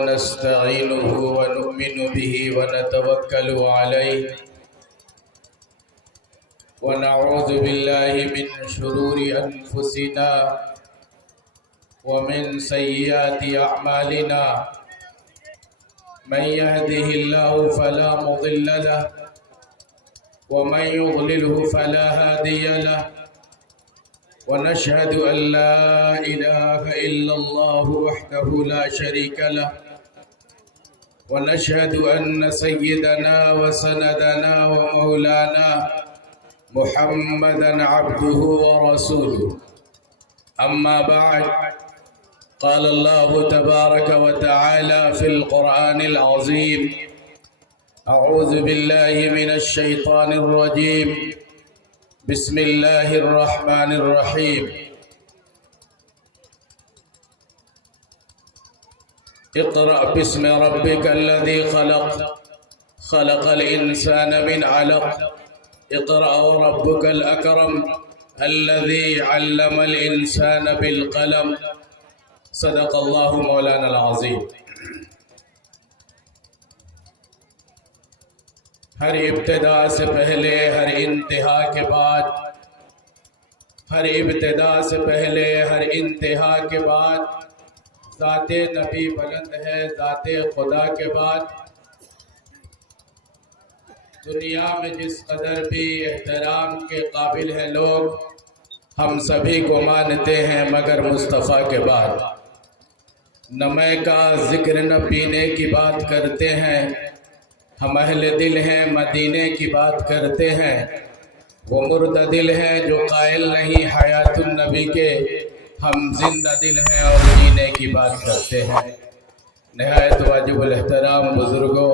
ونستعينه ونؤمن به ونتوكل عليه ونعوذ بالله من شرور أنفسنا ومن سيئات أعمالنا من يهده الله فلا مضل له ومن يضلله فلا هادي له ونشهد أن لا إله إلا الله وحده لا شريك له ونشهد أن سيدنا وسندنا ومولانا محمدا عبده ورسوله أما بعد قال الله تبارك وتعالى في القرآن العظيم أعوذ بالله من الشيطان الرجيم بسم الله الرحمن الرحيم اقرأ باسم ربك الذي خلق خلق الإنسان من علق اقرأ وربك الأكرم الذي علم الإنسان بالقلم صدق الله مولانا العظيم۔ ہر ابتدا سے پہلے ہر انتہا کے بعد، ہر ابتدا سے پہلے ہر انتہا کے بعد ذات نبی بلند ہے، ذات خدا کے بعد دنیا میں جس قدر بھی احترام کے قابل ہیں لوگ، ہم سبھی کو مانتے ہیں مگر مصطفیٰ کے بعد۔ نہ میں کا ذکر نہ پینے کی بات کرتے ہیں، ہم اہل دل ہیں مدینے کی بات کرتے ہیں، وہ مردہ دل ہیں جو قائل نہیں حیات النبی کے، ہم زندہ دل ہیں اور جینے کی بات کرتے ہیں۔ نہایت واجب الاحترام بزرگوں،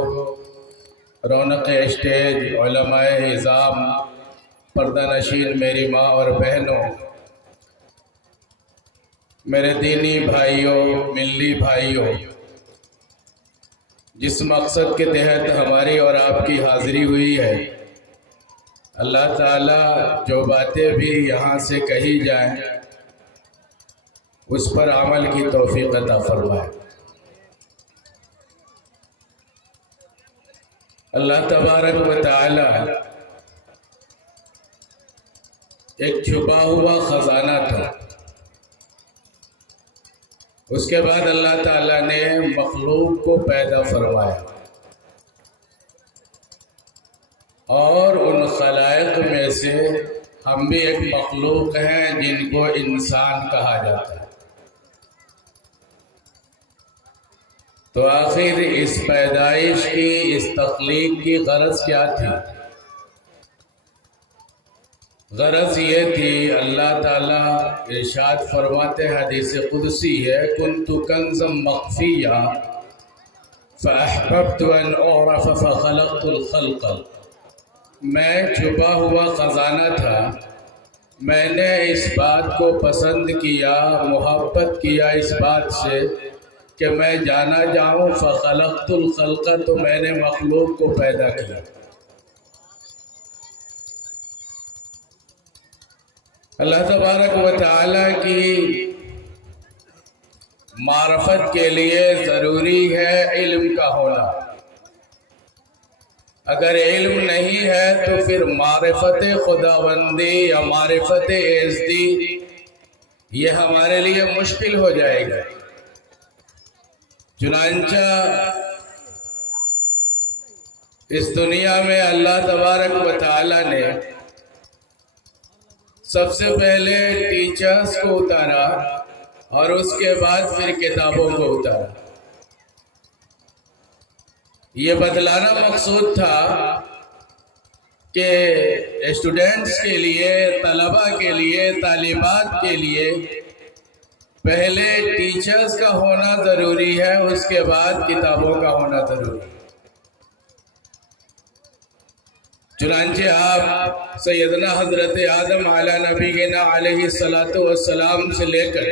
رونق اسٹیج، علماء اعظام، پردہ نشین میری ماں اور بہنوں، میرے دینی بھائیوں، ملی بھائیوں، جس مقصد کے تحت ہماری اور آپ کی حاضری ہوئی ہے، اللہ تعالیٰ جو باتیں بھی یہاں سے کہی جائیں اس پر عمل کی توفیق عطا فرمائے۔ اللہ تبارک و تعالیٰ ایک چھپا ہوا خزانہ تھا، اس کے بعد اللہ تعالیٰ نے مخلوق کو پیدا فرمایا اور ان خلائق میں سے ہم بھی ایک مخلوق ہیں جن کو انسان کہا جاتا ہے۔ تو آخر اس پیدائش کی، اس تخلیق کی غرض کیا تھی؟ غرض یہ تھی، اللہ تعالیٰ ارشاد فرماتے حدیث قدسی ہے، كنت كنزا مخفيا فأحببت أن أعرف فخلقت الخلق۔ میں چھپا ہوا خزانہ تھا، میں نے اس بات کو پسند کیا، محبت کیا اس بات سے کہ میں جانا جاؤں، فخلقت الخلق، تو میں نے مخلوق کو پیدا کیا۔ اللہ تبارک و تعالیٰ کی معرفت کے لیے ضروری ہے علم کا ہونا۔ اگر علم نہیں ہے تو پھر معرفت خداوندی یا معرفت یزدی یہ ہمارے لیے مشکل ہو جائے گا۔ چنانچہ اس دنیا میں اللہ تبارک و تعالیٰ نے سب سے پہلے ٹیچرز کو اتارا اور اس کے بعد پھر کتابوں کو اتارا۔ یہ بتلانا مقصود تھا کہ اسٹوڈنٹس کے لیے، طلباء کے لیے، طالبات کے لیے پہلے ٹیچرز کا ہونا ضروری ہے، اس کے بعد کتابوں کا ہونا ضروری ہے۔ چنانچہ آپ سیدنا حضرت آدم علیہ نبینا علیہ السلام سے لے کر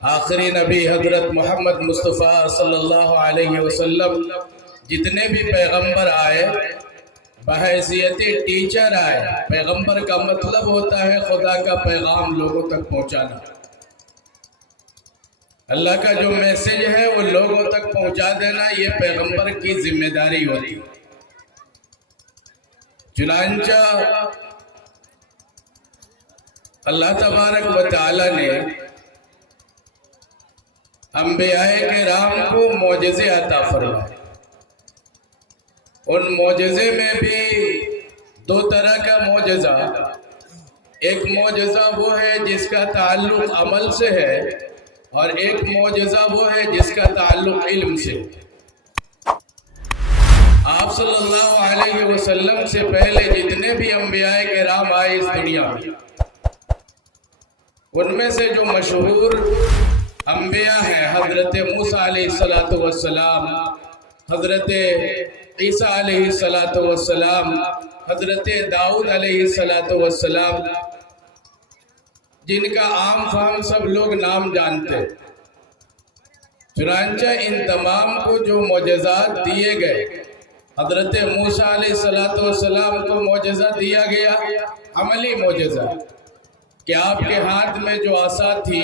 آخری نبی حضرت محمد مصطفیٰ صلی اللہ علیہ وسلم جتنے بھی پیغمبر آئے بحیثیت ٹیچر آئے۔ پیغمبر کا مطلب ہوتا ہے خدا کا پیغام لوگوں تک پہنچانا، اللہ کا جو میسج ہے وہ لوگوں تک پہنچا دینا یہ پیغمبر کی ذمہ داری ہوتی. چنانچہ اللہ تبارک و تعالی نے انبیاء کرام کو معجزے عطا فرمائے. ان معجزے میں بھی دو طرح کا معجزہ. ایک معجزہ وہ ہے جس کا تعلق عمل سے ہے اور ایک معجزہ وہ ہے جس کا تعلق علم سے. آپ صلی اللہ علیہ وسلم سے پہلے جتنے بھی انبیاء کرام آئے اس دنیا میں، ان میں سے جو مشہور انبیاء ہیں حضرت موسیٰ علیہ السلام، حضرت عیسیٰ علیہ السلام، حضرت داؤد علیہ السلام، جن کا عام فہم سب لوگ نام جانتے. چنانچہ ان تمام کو جو معجزات دیے گئے، حضرت موسیٰ علیہ السلام کو معجزہ دیا گیا عملی معجزہ کہ آپ کے ہاتھ میں جو عصا تھی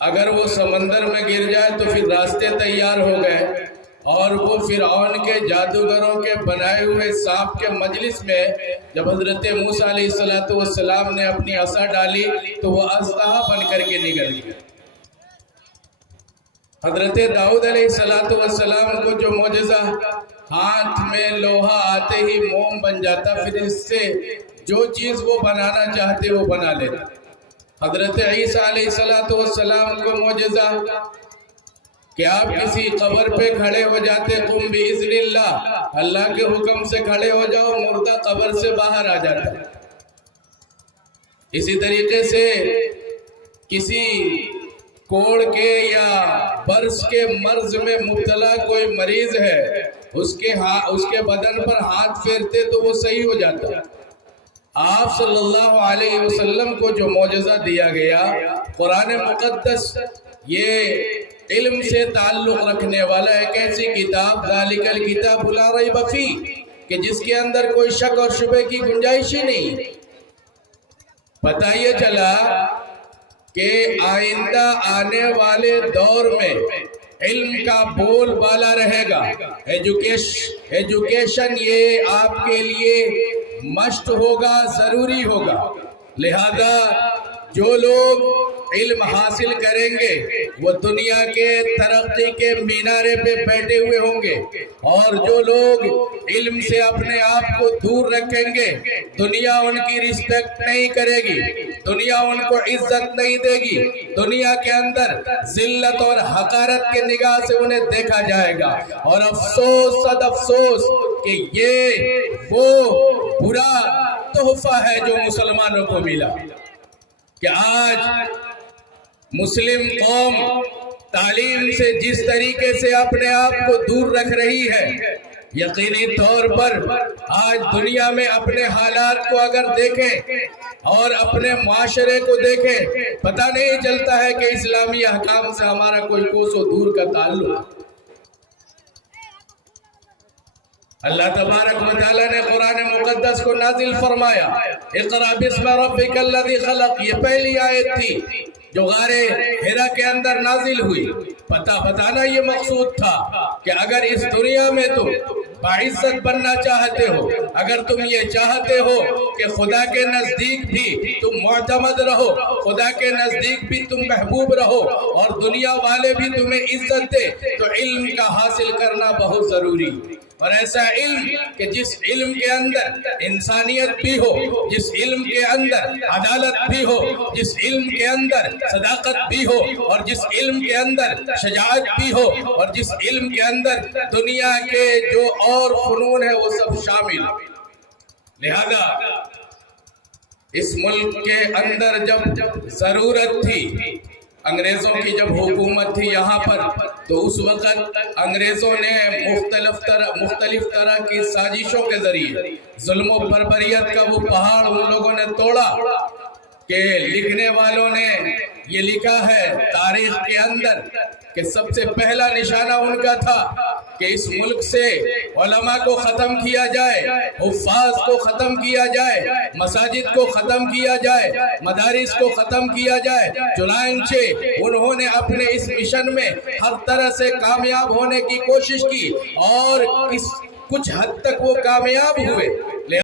اگر وہ سمندر میں گر جائے تو پھر راستے تیار ہو گئے، اور وہ فرعون کے جادوگروں کے بنائے ہوئے سانپ کے مجلس میں جب حضرت موسیٰ علیہ السلام نے اپنی عصا ڈالی تو وہ اژدہا بن کر کے نکل گیا. حضرت داؤد علیہ السلام کو جو معجزہ، ہاتھ میں لوہا آتے ہی موم بن جاتا، پھر اس سے جو چیز وہ بنانا چاہتے وہ بنا لیتا. حضرت عیسیٰ علیہ السلام کو معجزہ کہ آپ کسی قبر پہ کھڑے ہو جاتے، قم بِإِذْنِ اللہ، اللہ کے حکم سے کھڑے ہو جاؤ، مردہ قبر سے باہر آ جاتا. اسی طریقے سے کسی کوڑ کے یا برس کے مرض میں مبتلا کوئی مریض ہے، اس کے بدن پر ہاتھ پھیرتے تو وہ صحیح ہو جاتا. آپ صلی اللہ علیہ وسلم کو جو معجزہ دیا گیا، قرآن مقدس یہ علم سے تعلق رکھنے والا ایک ایسی کتاب، ذالک الکتاب لا ریب فیہ، کہ جس کے اندر کوئی شک اور شبہ کی گنجائش ہی نہیں. پتہ یہ چلا کہ آئندہ آنے والے دور میں علم کا بول بالا رہے گا. ایجوکیشن یہ آپ کے لیے مشٹ ہوگا، ضروری ہوگا. لہذا جو لوگ علم حاصل کریں گے وہ دنیا کے ترقی کے مینارے پہ بیٹھے ہوئے ہوں گے، اور جو لوگ علم سے اپنے آپ کو دور رکھیں گے دنیا ان کی رسپیکٹ نہیں کرے گی، دنیا ان کو عزت نہیں دے گی، دنیا کے اندر ذلت اور حقارت کے نگاہ سے انہیں دیکھا جائے گا. اور افسوس صد افسوس کہ یہ وہ برا تحفہ ہے جو مسلمانوں کو ملا کہ آج مسلم قوم تعلیم سے جس طریقے سے اپنے آپ کو دور رکھ رہی ہے، یقینی طور پر آج دنیا میں اپنے حالات کو اگر دیکھیں اور اپنے معاشرے کو دیکھیں، پتہ نہیں چلتا ہے کہ اسلامی احکام سے ہمارا کوئی کوسوں دور کا تعلق. اللہ تبارک و تعالیٰ نے قرآن مقدس کو نازل فرمایا، اقرأ باسم ربک الذی خلق، یہ پہلی آیت تھی جو غار حرا کے اندر نازل ہوئی. بتانا یہ مقصود تھا کہ اگر اس دنیا میں تم باعزت بننا چاہتے ہو، اگر تم یہ چاہتے ہو کہ خدا کے نزدیک بھی تم معتمد رہو، خدا کے نزدیک بھی تم محبوب رہو اور دنیا والے بھی تمہیں عزت دے، تو علم کا حاصل کرنا بہت ضروری. اور ایسا علم کہ جس علم کے اندر انسانیت بھی ہو، جس علم کے اندر عدالت بھی ہو، جس علم کے اندر صداقت بھی ہو، اور جس علم کے اندر شجاعت بھی ہو، اور جس علم کے اندر دنیا کے جو اور فنون ہے وہ سب شامل. لہذا اس ملک کے اندر جب ضرورت تھی، انگریزوں کی جب حکومت تھی یہاں پر، تو اس وقت انگریزوں نے مختلف طرح کی سازشوں کے ذریعے ظلم و بربریت کا وہ پہاڑ ان لوگوں نے توڑا کہ لکھنے والوں نے یہ لکھا ہے تاریخ کے اندر کہ سب سے پہلا نشانہ ان کا تھا کہ اس ملک سے علماء کو ختم کیا جائے، حفاظ کو ختم کیا جائے، مساجد کو ختم کیا جائے، مدارس کو ختم کیا جائے۔ چنانچہ انہوں نے اپنے اس مشن میں ہر طرح سے کامیاب ہونے کی کوشش کی اور کچھ حد تک وہ کامیاب ہوئے۔